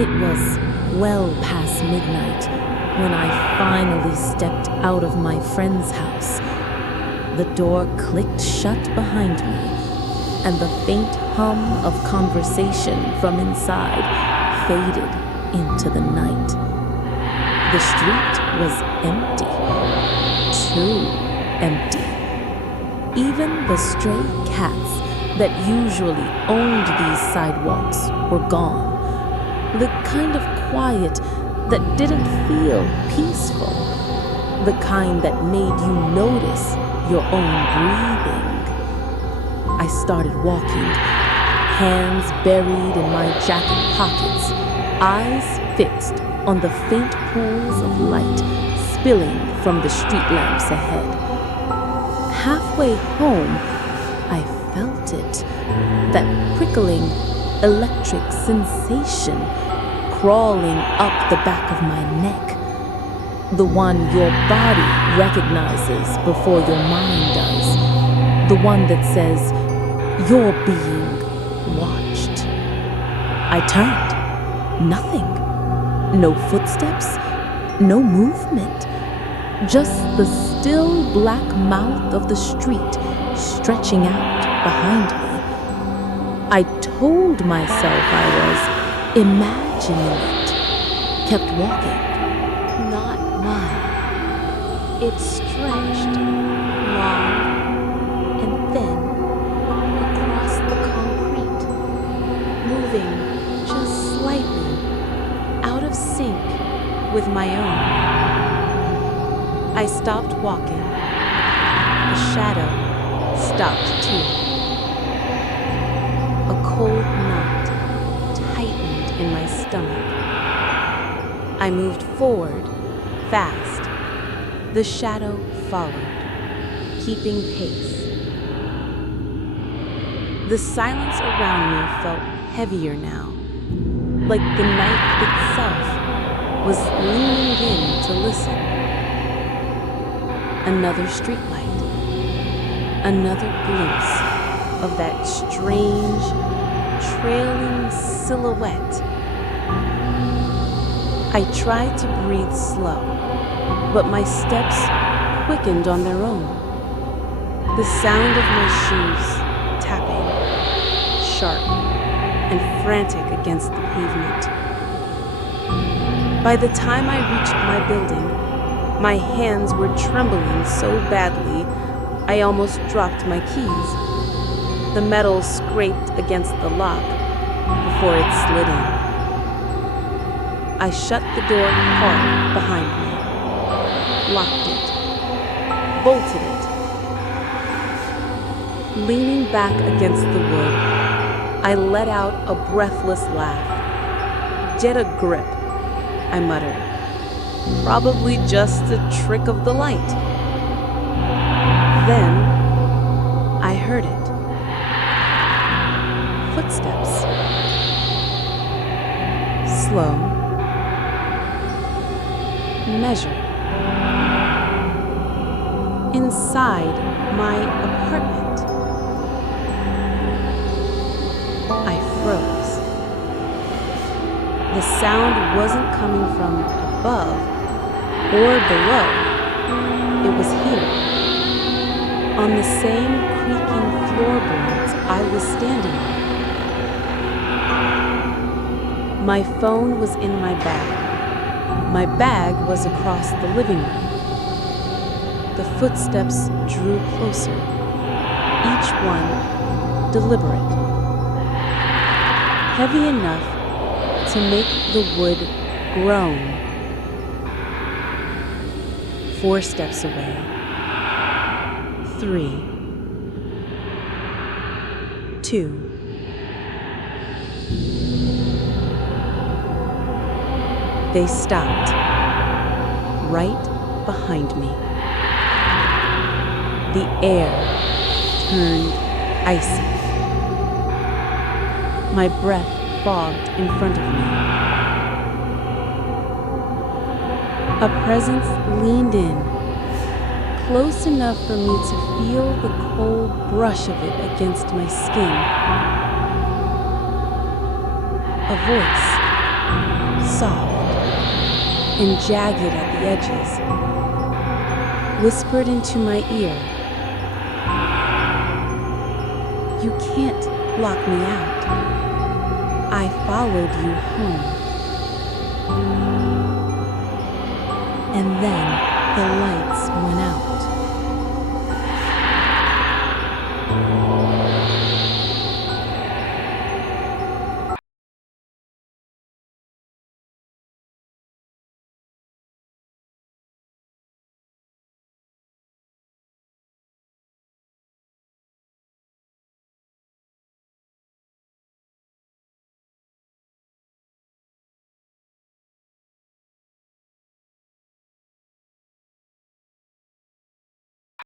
It was well past midnight when I finally stepped out of my friend's house. The door clicked shut behind me, and the faint hum of conversation from inside faded into the night. The street was empty, too empty. Even the stray cats that usually owned these sidewalks were gone. The kind of quiet that didn't feel peaceful. The kind that made you notice your own breathing. I started walking, hands buried in my jacket pockets, eyes fixed on the faint pools of light spilling from the street lamps ahead. Halfway home, I felt it, that prickling electric sensation crawling up the back of my neck, the one your body recognizes before your mind does, the one that says you're being watched. I turned. Nothing. No footsteps, no movement, just the still black mouth of the street stretching out behind me. I told myself I was imagining it, kept walking. Not mine. It stretched long and thin across the concrete, moving just slightly out of sync with my own. I stopped walking. The shadow stopped too. A cold knot tightened in my stomach. I moved forward, fast. The shadow followed, keeping pace. The silence around me felt heavier now, like the night itself was leaning in to listen. Another streetlight, another glimpse of that strange, trailing silhouette. I tried to breathe slow, but my steps quickened on their own. The sound of my shoes tapping, sharp and frantic against the pavement. By the time I reached my building, my hands were trembling so badly, I almost dropped my keys. The metal scraped against the lock before it slid in. I shut the door hard behind me, locked it, bolted it. Leaning back against the wood, I let out a breathless laugh. Get a grip, I muttered. Probably just a trick of the light. Then I heard it. Footsteps. Slow. Measured. Inside my apartment. I froze. The sound wasn't coming from above or below. It was here, on the same creaking floorboards I was standing on. My phone was in my bag. My bag was across the living room. The footsteps drew closer, each one deliberate, heavy enough to make the wood groan. 4 steps away. 3. 2. They stopped, right behind me. The air turned icy. My breath fogged in front of me. A presence leaned in, close enough for me to feel the cold brush of it against my skin. A voice. soft and jagged at the edges, whispered into my ear, "You can't lock me out. I followed you home." And then the lights went out.